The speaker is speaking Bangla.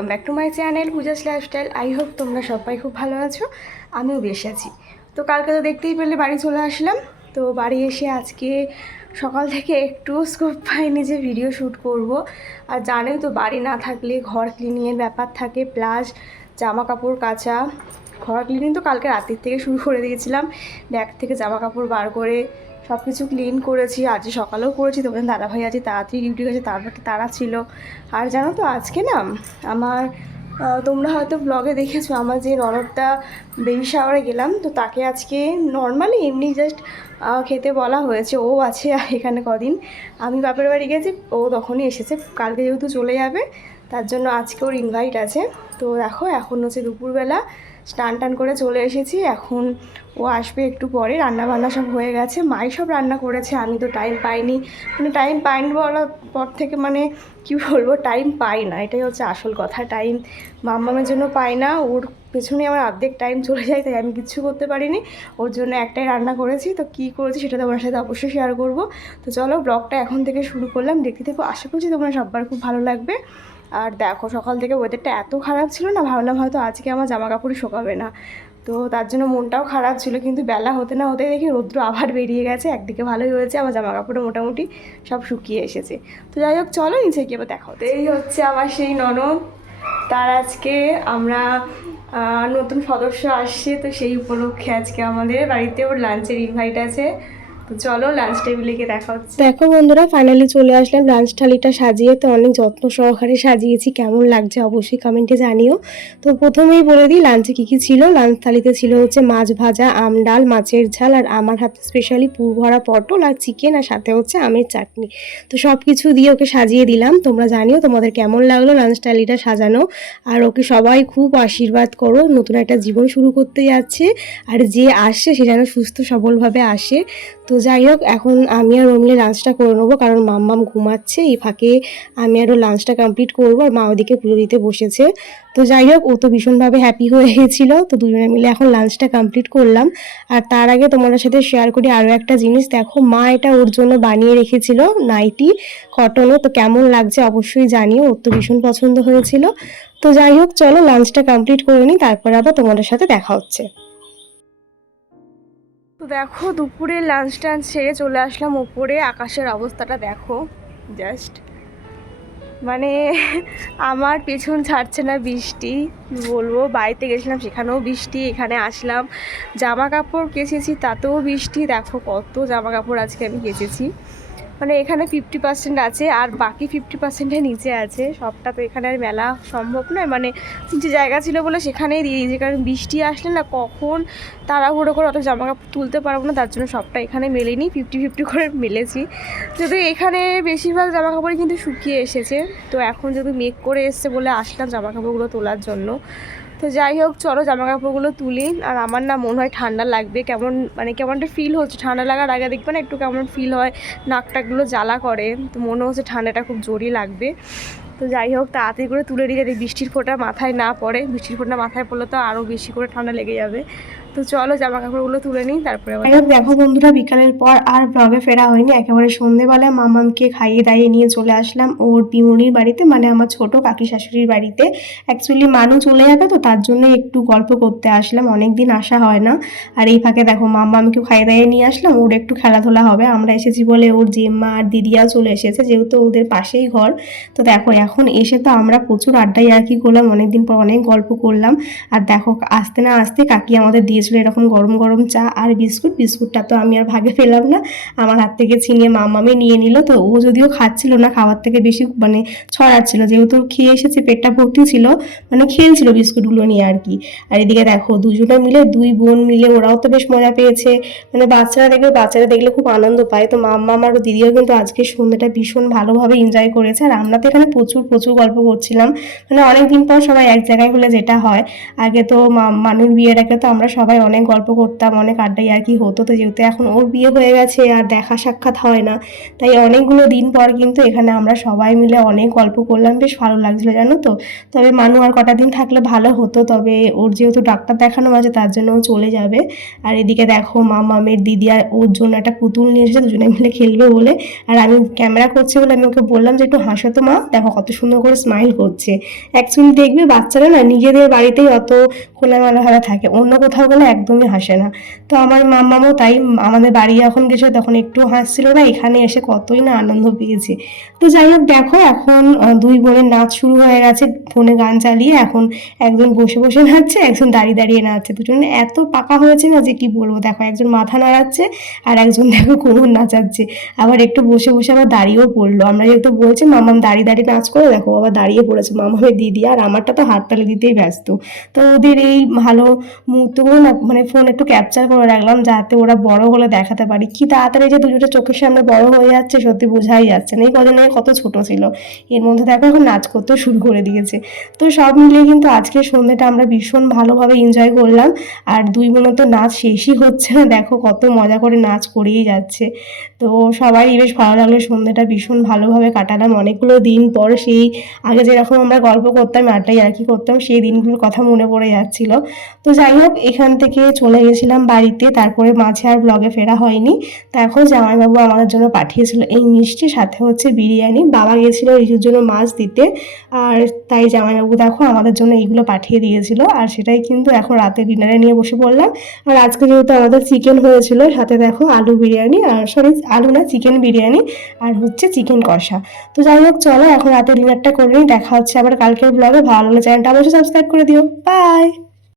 Welcome back to my channel Puja's lifestyle. I hope তোমরা সবাই খুব ভালো আছো, আমিও বেশ আছি। তো কালকে তো দেখতেই পেলে বাড়ি চলে আসলাম। তো বাড়ি এসে আজকে সকাল থেকে একটু স্কোপ পাইনি যে ভিডিও শ্যুট করব। আর জানোই তো বাড়ি না থাকলে ঘর ক্লিনিংয়ের ব্যাপার থাকে, প্লাস জামা কাপড় কাচা। ঘর ক্লিনিং তো কালকে রাতের থেকে শুরু করে দিয়েছিলাম, ব্যাগ থেকে জামা কাপড় বার করে সব কিছু ক্লিন করেছি। আজ সকালেও করেছি, তোমাদের দাদাভাই আজ তাড়াতাড়ি ডিউটি গেছে, তারপরে তাড়া ছিল। আর জানো তো আজকে না আমার তোমরা হয়তো ব্লগে দেখেছো আমার যে ননদটা বেবি শাওয়ারে গেলাম, তো তাকে আজকে নর্মালি এমনি জাস্ট খেতে বলা হয়েছে। ও আছে এখানে কদিন, আমি বাপের বাড়ি গেছি, ও তখনই এসেছে। কালকে যেহেতু চলে যাবে তার জন্য আজকে ওর ইনভাইট আছে। তো দেখো এখন হচ্ছে দুপুরবেলা, স্নান টান করে চলে এসেছি। এখন ও আসবে একটু পরে, রান্নাবান্না সব হয়ে গেছে, মাই সব রান্না করেছে। আমি তো টাইম পাইনি, টাইম পাইনি বলার পর থেকে কি বলবো, টাইম পাই না, এটাই হচ্ছে আসল কথা। টাইম মাম্মামের জন্য পাই না, ওর পেছনে আমার অর্ধেক টাইম চলে যায়, তাই আমি কিচ্ছু করতে পারিনি। ওর জন্য একটাই রান্না করেছি, তো কী করেছি সেটা তোমার সাথে অবশ্যই শেয়ার করব। তো চলো ব্লগটা এখন থেকে শুরু করলাম, দেখতে দেখো, আশা করছি তোমরা সবার খুব ভালো লাগবে। আর দেখো সকাল থেকে ওয়েদারটা এত খারাপ ছিল না, ভাবলাম হয়তো আজকে আমার জামা কাপড়ই শোকাবে না, তো তার জন্য মনটাও খারাপ ছিল। কিন্তু বেলা হতে না হতে দেখি রৌদ্র আবার বেরিয়ে গেছে, একদিকে ভালোই হয়েছে, আমার জামা কাপড়ও মোটামুটি সব শুকিয়ে এসেছে। তো যাই হোক চলো নিচে গিয়ে দেখা হতে। এই হচ্ছে আমার সেই ননদ, তার আজকে আমরা নতুন সদস্য আসছে, তো সেই উপলক্ষে আজকে আমাদের বাড়িতে ওর লাঞ্চের ইনভাইট আছে। তো চলো লাঞ্চ টেবিলে গিয়ে দেখা হচ্ছে। দেখো বন্ধুরা, ফাইনালি চলে আসলাম লাঞ্চ থালিটা সাজিয়ে। তো অনেক যত্ন সহকারে সাজিয়েছি, কেমন লাগছে অবশ্যই কমেন্টে জানিও। তো প্রথমেই বলে দিই লাঞ্চে কী কী ছিল। লাঞ্চ থালিতে ছিল হচ্ছে মাছ ভাজা, আম ডাল, মাছের ঝাল, আর আমার হাতে স্পেশালি পুর ভরা পটল আর চিকেন, আর সাথে হচ্ছে আমের চাটনি। তো সব কিছু দিয়ে ওকে সাজিয়ে দিলাম। তোমরা জানিও তোমাদের কেমন লাগলো লাঞ্চ থালিটা সাজানো। আর ওকে সবাই খুব আশীর্বাদ করো, নতুন একটা জীবন শুরু করতে যাচ্ছে, আর যে আসছে সে যেন সুস্থ সবলভাবে আসে। তো যাই হোক এখন আমি আর মিলে লাঞ্চটা করে নেবো, কারণ মাম্মাম ঘুমাচ্ছে। এই ফাঁকে আমি আরও লাঞ্চটা কমপ্লিট করবো, আর মা ওদিকে পুজো দিতে বসেছে। তো যাই হোক ও তো ভীষণভাবে হ্যাপি হয়ে গেছিলো। তো দুজনে মিলে এখন লাঞ্চটা কমপ্লিট করলাম। আর তার আগে তোমাদের সাথে শেয়ার করি আরও একটা জিনিস। দেখো মা এটা ওর জন্য বানিয়ে রেখেছিল, নাইটি কটনও। তো কেমন লাগছে অবশ্যই জানিও, ওর তো ভীষণ পছন্দ হয়েছিল। তো যাই হোক চলো লাঞ্চটা কমপ্লিট করে নিই, তারপর আবার তোমাদের সাথে দেখা হচ্ছে। তো দেখো দুপুরে লাঞ্চ টাঞ্চ সেরে চলে আসলাম ওপরে। আকাশের অবস্থাটা দেখো জাস্ট, আমার পেছন ছাড়ছে না বৃষ্টি। বলবো বাড়িতে গেছিলাম সেখানেও বৃষ্টি, এখানে আসলাম জামা কাপড় কেচেছি তাতেও বৃষ্টি। দেখো কত জামা কাপড় আজকে আমি কেচেছি, এখানে 50% আছে আর বাকি 50% নিচে আছে। সবটা তো এখানে আর মেলা সম্ভব নয়, যে জায়গা ছিল বলে সেখানেই দিয়ে দিয়েছি, কারণ বৃষ্টি আসলে না কখন তাড়াহুড়ো করে অত জামা কাপড় তুলতে পারবো না, তার জন্য সবটা এখানে মেলেনি, 50-50 করে মেলেছি। যদি এখানে বেশিরভাগ জামা কাপড়ই কিন্তু শুকিয়ে এসেছে। তো এখন যদি মেঘ করে এসছে বলে আসলাম জামা কাপড়গুলো তোলার জন্য। তো যাই হোক চলো জামা কাপড়গুলো তুলি। আর আমার না মনে হয় ঠান্ডা লাগবে, কেমন কেমন একটা ফিল হচ্ছে। ঠান্ডা লাগার আগে দেখবে না একটু কেমন ফিল হয়, নাকটাকগুলো জ্বালা করে, তো মনে হচ্ছে ঠান্ডাটা খুব জোরই লাগবে। তো যাই হোক তাড়াতাড়ি করে তুলে নিয়ে যাতে বৃষ্টির ফোঁটা মাথায় না পড়ে, বৃষ্টির ফোঁটা মাথায় পড়লে তো আরও বেশি করে ঠান্ডা লেগে যাবে। তো চলো জামা কাপড়গুলো তুলে নিই, তারপরে দেখো বন্ধুরা বিকালের পর আর ব্লগে ফেরা হয়নি। একেবারে সন্ধেবেলায় মামামকে খাইয়ে দাইয়ে নিয়ে চলে আসলাম ওর পিমনির বাড়িতে, আমার ছোট কাকি শাশুড়ির বাড়িতে। অ্যাকচুয়ালি মানু চলে যাবে, তো তার জন্য একটু গল্প করতে আসলাম, অনেক দিন আসা হয় না। আর এই ফাঁকে দেখো মামামকেও খাইয়ে দাইয়ে নিয়ে আসলাম, ওর একটু খেলাধুলা হবে। আমরা এসেছি বলে ওর জেম্মা আর দিদিয়াও চলে এসেছে, যেহেতু ওদের পাশেই ঘর। তো দেখো এখন এসে তো আমরা প্রচুর আড্ডাই আর কি করলাম, অনেকদিন পর অনেক গল্প করলাম। আর দেখো আসতে না আসতে কাকি আমাদের দিয়েছিল এরকম গরম গরম চা আর বিস্কুট। বিস্কুটটা তো আমি আর ভাগে পেলাম না, আমার হাত থেকে ছিনিয়ে মামামে নিয়ে নিল। তো ও যদিও খাচ্ছিল না, খাওয়ার থেকে বেশি ছড়াচ্ছিল, যেহেতু খেয়ে এসেছে পেটটা ভর্তি ছিল, খেলছিল বিস্কুটগুলো নিয়ে আর কি। আর এদিকে দেখো দুজনে মিলে, দুই বোন মিলে ওরাও তো বেশ মজা পেয়েছে। বাচ্চারা দেখলে খুব আনন্দ পায়। তো মাম্মাম আর দিদিও কিন্তু আজকে সন্ধ্যাটা ভীষণ ভালোভাবে এনজয় করেছে। আর আমরা তো এখানে প্রচুর প্রচুর গল্প করছিলাম, অনেকদিন পর সবাই এক জায়গায় হলে যেটা হয়। আগে তো মানুর বিয়ের আগে তো আমরা সবাই সবাই অনেক গল্প করতাম, অনেক আড্ডাই আর কি হতো। তো যেহেতু এখন ওর বিয়ে হয়ে গেছে আর দেখা সাক্ষাৎ হয় না, তাই অনেকগুলো দিন পর কিন্তু এখানে আমরা সবাই মিলে অনেক গল্প করলাম, বেশ ভালো লাগছিলো জানো তো। তবে মানু আর কটা দিন থাকলে ভালো হতো, তবে ওর যেহেতু ডাক্তার দেখানো আছে তার জন্য ও চলে যাবে। আর এদিকে দেখো মামামের দিদি আর ওর জন্য একটা পুতুল নিয়ে এসেছে, দুজনে মিলে খেলবে বলে। আর আমি ক্যামেরা করছি বলে আমি ওকে বললাম যে একটু হাসো তো মা, দেখো কত সুন্দর করে স্মাইল করছে। অ্যাকচুয়ালি দেখবে বাচ্চারা না নিজেদের বাড়িতেই অত খোলামেলাভাবে থাকে, অন্য কোথাও গেলে একদমই হাসে না। তো আমার মামামও তাই, আমাদের বাড়ি যখন গেছে তখন একটু হাসছিল না, এখানে এসে কতই না আনন্দ পেয়েছে। তো যাই হোক দেখো এখন দুই বোনের নাচ শুরু হয়ে গেছে, ফোনে গান চালিয়ে। এখন একজন বসে বসে নাচছে, একজন দাঁড়িয়ে দাঁড়িয়ে নাচছে, দুজনে এত পাকা হয়েছে না যে কি বলবো। দেখো একজন মাথা নাড়াচ্ছে আর একজন দেখো কোমর নাচাচ্ছে, আবার একটু বসে বসে আবার দাঁড়িয়েও পড়লো। আমরা যেহেতু বলছি মামাম দাঁড়িয়ে দাঁড়িয়ে নাচ করে, দেখো আবার দাঁড়িয়ে পড়েছে মামামের দিদি, আর আমারটা তো হাততালি দিতেই ব্যস্ত। তো ওদের এই ভালো মুহূর্তগুলো না মানে ফোন একটু ক্যাপচার করে রাখলাম, যাতে ওরা বড় হলে দেখাতে পারি। কি তাড়াতাড়ি যে দুজোটা চোখের সামনে বড় হয়ে যাচ্ছে সত্যি বোঝাই যাচ্ছে না। এই কদিন আগে কত ছোট ছিল, এর মধ্যে দেখো এখন নাচ করতেও শুরু করে দিয়েছে। তো সব মিলিয়ে কিন্তু আজকের সন্ধ্যেটা আমরা ভীষণ ভালোভাবে এনজয় করলাম। আর দুই বোনের তো নাচ শেষই হচ্ছে না, দেখো কত মজা করে নাচ করেই যাচ্ছে। তো সবাই বেশ ভালো লাগলো, সন্ধ্যেটা ভীষণ ভালোভাবে কাটালাম। অনেকগুলো দিন পর সেই আগে যেরকম আমরা গল্প করতাম, আড্ডাই আর কি করতাম, সেই দিনগুলোর কথা মনে পড়ে যাচ্ছিল। তো যাই হোক এখান থেকে চলে গেছিলাম বাড়িতে, তারপরে মাঝে আর ব্লগে ফেরা হয়নি। দেখো জামাইবাবু আমাদের জন্য পাঠিয়েছিল এই মিষ্টি, সাথে হচ্ছে বিরিয়ানি। বাবা গেছিল রিজুর জন্য মাছ দিতে, আর তাই জামাইবাবু দেখো আমাদের জন্য এইগুলো পাঠিয়ে দিয়েছিল। আর সেটাই কিন্তু এখন রাতে ডিনারে নিয়ে বসে পড়লাম। আর আজকে যেহেতু আমাদের চিকেন হয়েছিল, সাথে দেখো আলু বিরিয়ানি, আর সরি আলু না চিকেন বিরিয়ানি, আর হচ্ছে চিকেন কষা। তো যাই হোক চলো এখন রাতে ডিনারটা করে নিই, দেখা হচ্ছে আবার কালকের ব্লগে। ভালো লাগলে চ্যানেলটা অবশ্যই সাবস্ক্রাইব করে দিও। বাই।